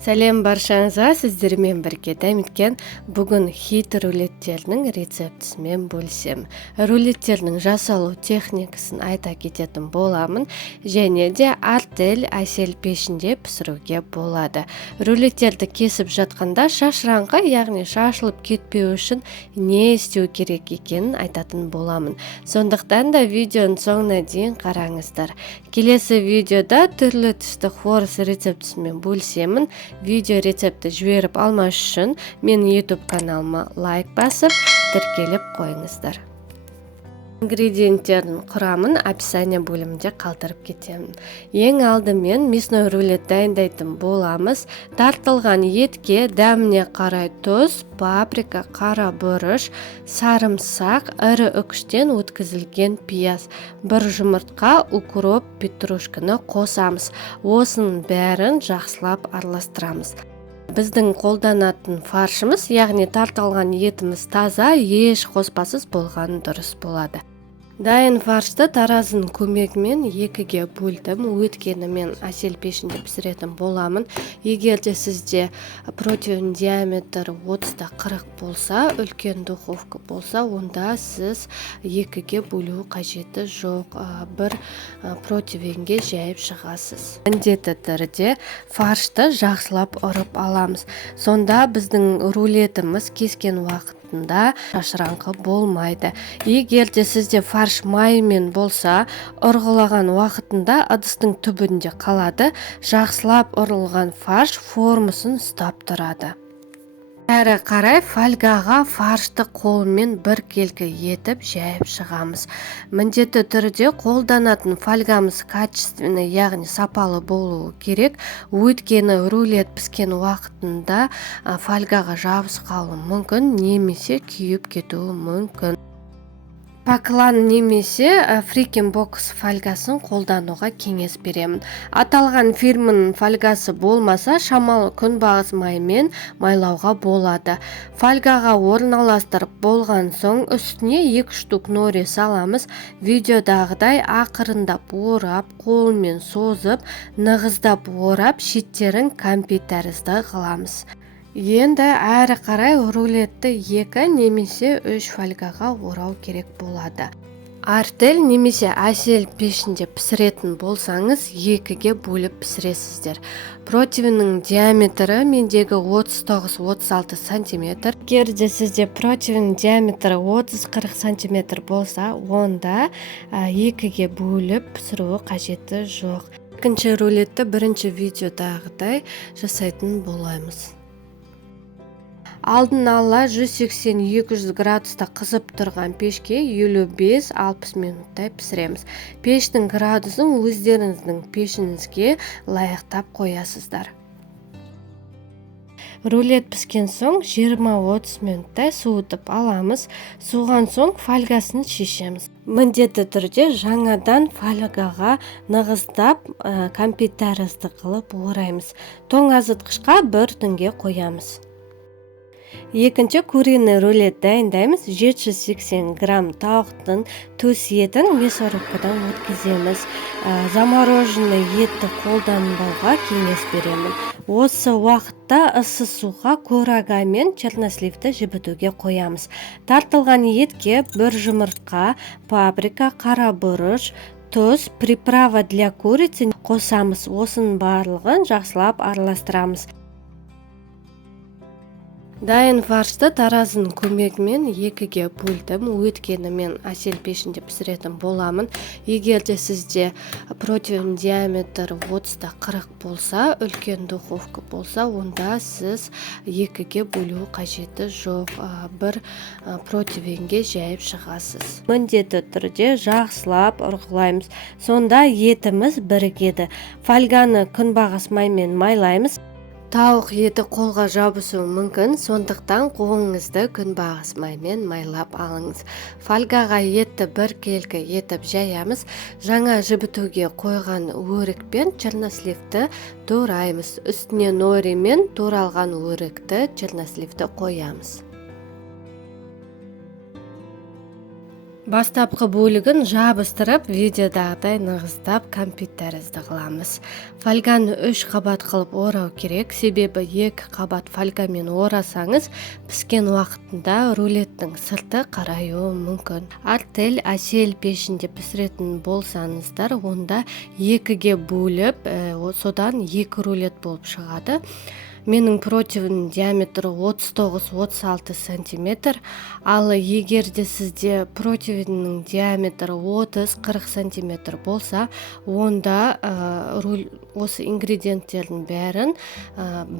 Сәлем баршаңызға, сіздермен бірге дәметкен бүгін хит рулеттерінің рецептісімен бөлісем. Рулеттердің жасалу техникасын айта кететін боламын, және де артель әсел пешінде пісіруге болады. Рулеттерді кесіп жатқанда шашыраңқы, яғни шашылып кетпеу үшін не істеу керек екенін айтатын боламын. Сондықтан да видеоның соңына дейін қараңыздар. Келесі видеода түрлі түсті хорс рецептісімен бөлісемін. Видео рецепті жіберіп алмаш үшін мен YouTube каналыма лайк басып, тіркеліп қойыңыздар. Ингредиенттердің құрамын описание бөлімінде қалдырып кетемін. Ең алдымен мясной рулет дайындайтын боламыз. Тартылған етке дәміне қарай тұз, паприка, қара бұрыш, сарымсақ, ірі үкіштен өткізілген пияз, бір жұмыртқа, укроп, петрушканы қосамыз. Осының бәрін жақсылап араластырамыз. Біздің қолданатын фаршымыз, яғни тартылған етіміз таза, еш қоспасыз болған дұрыс болады. Дайын фаршты таразының көмегімен екіге бөлдім. Өйткені мен әсел пешінде пісіретін боламын. Егер де сізде противень диаметрі 30-40 болса, үлкен духовка болса, онда сіз екіге бөлу қажеті жоқ. Бір противеньге жайып шығасыз. Міндетті түрде фаршты жақсылап ұрып аламыз. Сонда біздің рулетіміз кескен уақыт шашыраңқы болмайды. Егер де сізде фарш маймен болса, ұрғылаған уақытында ыдыстың түбінде қалады. Жақсылап ұрылған фарш формасын ұстап тұрады. Әрі қарай фольгаға фаршты қолмен біркелкі етіп жайып шығамыз. Міндетті түрде қолданатын фольгамыз качественный, яғни сапалы болуы керек. Өйткені рулет піскен уақытында фольгаға жабысып қалуы мүмкін, немесе күйіп кетуі мүмкін. Паклан немесе фрикенбокс фольгасын қолдануға кеңес беремін. Аталған фирманың фольгасы болмаса, шамалы күнбағыс маймен майлауға болады. Фольгаға орналастырып болған соң үстіне 2 штук нори саламыз. Видеодағыдай ақырындап орап, қолмен созып, нығыздап орап, шеттерін кәмпит тәрізді қыламыз. Енді әрі қарай рулетті 2 немесе 3 фольгаға орау керек болады. Артель немесе әсел пешінде пісіретін болсаңыз, 2-ге бөліп пісіресіздер. Противеннің диаметрі мендегі 39-36 см. Егер де сізде противенің диаметрі 30-40 см болса, онда 2-ге бөліп пісіруі қажеті жоқ. Екінші рулетті бірінші видеодағыдай жасайтын боламыз. Алдын ала 180-200 градуста қызып тұрған пешке 55-60 минуттай пісіреміз. Пештің градусын өздеріңіздің пешіңізге лайықтап қоясыздар. Рулет піскен соң 20-30 минуттай суытып аламыз. Суған соң фольгасын шешеміз. Міндетті түрде жаңадан фольгаға нығыздап кәмпит тәрізді қылып ораймыз. Тоңазытқышқа 1 түнге қоямыз. Екінші куриный рулет дайындаймыз. 780 грамм тауықтың төс етін мясорубкадан өткіземіз. Замороженный етті қолданбауға кеңес беремін. Осы уақытта ыссы суға курага мен черносливті жібітуге қоямыз. Тартылған етке 1 жұмыртқа, паприка, қара бұрыш, тұз, приправа для курицы қосамыз. Осының барлығын жақсылап араластырамыз. Дайын фаршты таразының көмегімен 2-ге бөлдім. Өйткені мен әсел пешінде пісіретін боламын. Егер де сізде противень диаметрі 30-40 болса, үлкен духовка болса, онда сіз 2-ге бөлу қажеті жоқ. Бір противеньге жайып шығасыз. Міндетті түрде жақсылап ұрғылаймыз. Сонда етіміз бірігеді. Фольганы күнбағыс маймен майлаймыз. Тауық еті қолға жабысуы мүмкін, сондықтан қолыңызды күнбағыс маймен майлап алыңыз. Фольгаға етті біркелкі етіп жаямыз. Жаңа жібітуге қойған өрікпен черносливті тураймыз. Үстіне нори мен туралған өрікті черносливті қоямыз. Бастапқы бөлігін жабыстырып, видеодағыдай нығыздап кәмпит тәрізді қыламыз. Фольганы 3 қабат қылып орау керек, себебі 2 қабат фольгамен орасаңыз, піскен уақытында рулеттің сырты қараюы мүмкін. Артель әсел пешінде пісіретін болсаңыздар, онда 2-ге бөліп, содан 2 рулет болып шығады. Менің противнің диаметрі 39-36 сантиметр, ал егерде сізде противнің диаметрі 30-40 сантиметр болса, онда осы ингредиенттердің бәрін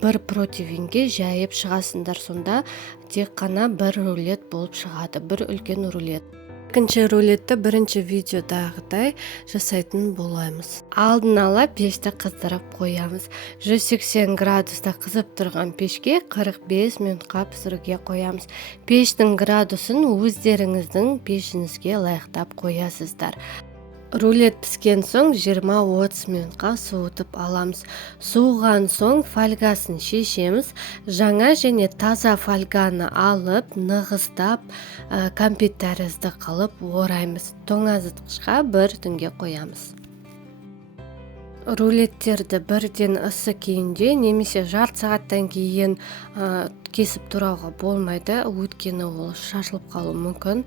бір противнге жайып шығасыңдар, сонда тек қана бір рулет болып шығады, бір үлкен рулет. Екінші рулетті бірінші видеодағыдай жасайтын боламыз. Алдын ала пешті қыздырып қоямыз. 180 градуста қызып тұрған пешке 45 минутқа пісіруге қоямыз. Пештің градусын өздеріңіздің пешіңізге лайықтап қоясыздар. Рулет піскен соң 20-30 минутқа суытып аламыз. Суыған соң фольгасын шешеміз. Жаңа және таза фольганы алып, нығыздап, кәмпит тәрізді қылып ораймыз. Тоңазытқышқа бір түнге қоямыз. Рулеттерді бірден ысы күйінде немесе жарты сағаттан кейін кесіп тұрауға болмайды, өйткені ол шашылып қалуы мүмкін.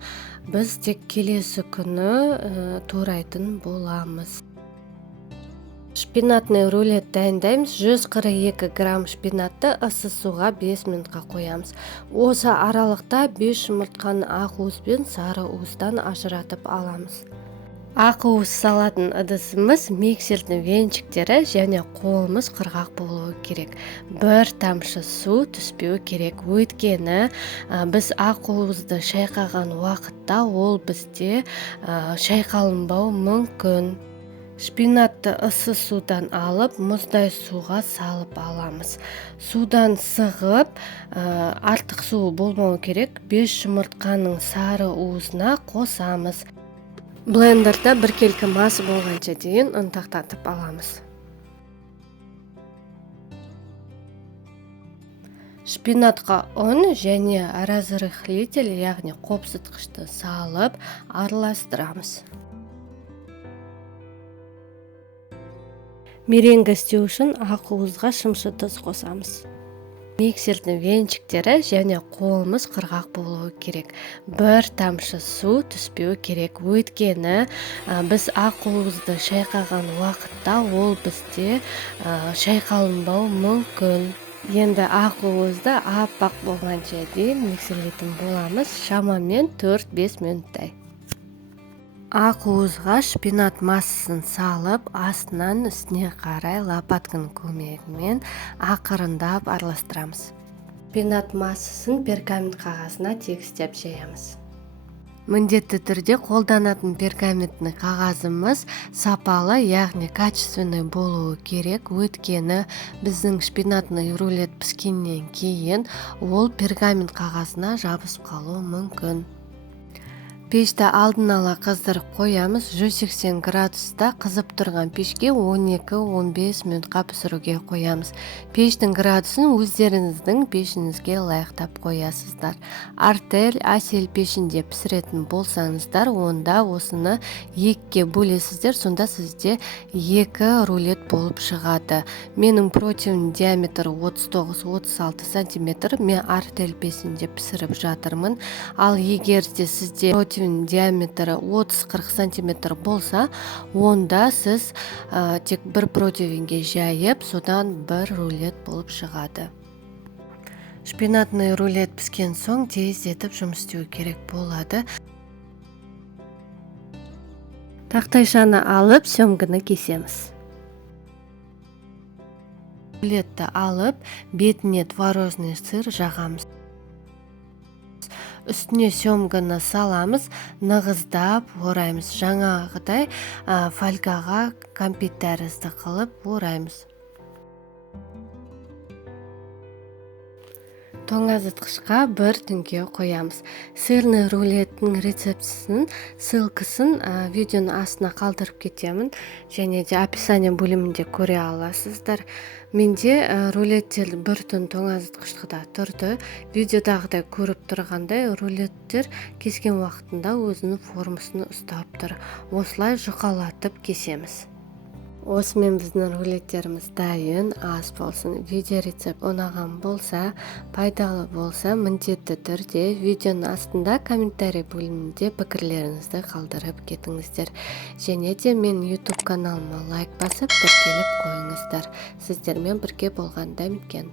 Біз тек келесі күні турайтын боламыз. Шпинатный рулет дайындаймыз. 142 грамм шпинатты ысы суға 5 минутқа қоямыз. Осы аралықта 5 жұмыртқаны ақ уыз бен сары уыздан ажыратып аламыз. Ақ уыз салатын ыдысымыз миксердің венчиктері және қолымыз құрғақ болуы керек. Бір тамшы су түспеу керек, өйткені біз ақ уызды шайқаған уақытта ол бізде шайқалынбау мүмкін. Шпинатты ысы судан алып, мұздай суға салып аламыз. Судан сығып, артық суы болмау керек, 5 жұмыртқаның сары уызына қосамыз. Блендерда бір келкі масы болғанша дейін ұнтақтатып аламыз. Шпинатқа ұн және разрыхлитель, яғни қопсытқышты салып араластырамыз. Меренге істеу үшін ақ уызға шымшы тұз қосамыз. Миксердің венчиктері және қолымыз құрғақ болуы керек. Бір тамшы су түспеу керек, өйткені біз ақ уызды шайқаған уақытта ол бізде шайқалынбау мүмкін. Енді ақ уызды аппақ болғанша дейін миксерлейтін боламыз, шамамен 4-5 минуттай. Ақ уызға шпинат массасын салып, астынан үстіне қарай лопатканың көмегімен ақырындап араластырамыз. Шпинат массасын пергамент қағазына тегістеп жаямыз. Міндетті түрде қолданатын пергаментный қағазымыз сапалы, яғни качественный болуы керек, өйткені біздің шпинатный рулет піскеннен кейін ол пергамент қағазына жабысып қалуы мүмкін. Пешті алдын ала қыздырып қоямыз. 180 градуста қызып тұрған пешке 12-15 минутқа пісіруге қоямыз. Пештің градусын өздеріңіздің пешіңізге лайықтап қоясыздар. Артель әсел пешінде пісіретін болсаңыздар, онда осыны 2-ге бөлесіздер, сонда сізде 2 рулет болып шығады. Менің противнің диаметрі 39-36 сантиметр. Мен артель пешінде пісіріп жатырмын. Ал егерде сізде противнің диаметрі 30-40 сантиметр болса, онда сіз тек бір противнге жайып, содан бір рулет болып шығады. Шпинатный рулет піскен соң тездетіп жұмыс істеу керек болады. Тақтайшаны алып, сөмкені кесеміз. Рулетті алып, бетіне творожный сыр жағамыз. Үстіне сөмкені саламыз, нығыздап ораймыз. Жаңағыдай фольгаға кәмпит тәрізді қылып ораймыз. тоңазытқышқа бір түнге қоямыз. Сырный рулеттің рецептісін, ссылкасын видеоның астына қалдырып кетемін, және де описание бөлімінде көре аласыздар. Менде рулеттер бір түн тоңазытқышта тұрды. Видеодағыдай көріп тұрғандай, рулеттер кескен уақытында өзінің формасын ұстап тұр. Осылай жұқалатып кесеміз. Осымен біздің рулеттеріміз дайын. Ас болсын. Видео рецепт ұнаған болса, пайдалы болса, міндетті түрде видеоның астында комментарий бөлімінде пікірлеріңізді қалдырып кетіңіздер. Және де мен YouTube каналыма лайк басып тіркеліп қойыңыздар. Сіздермен бірге болғанда мекен.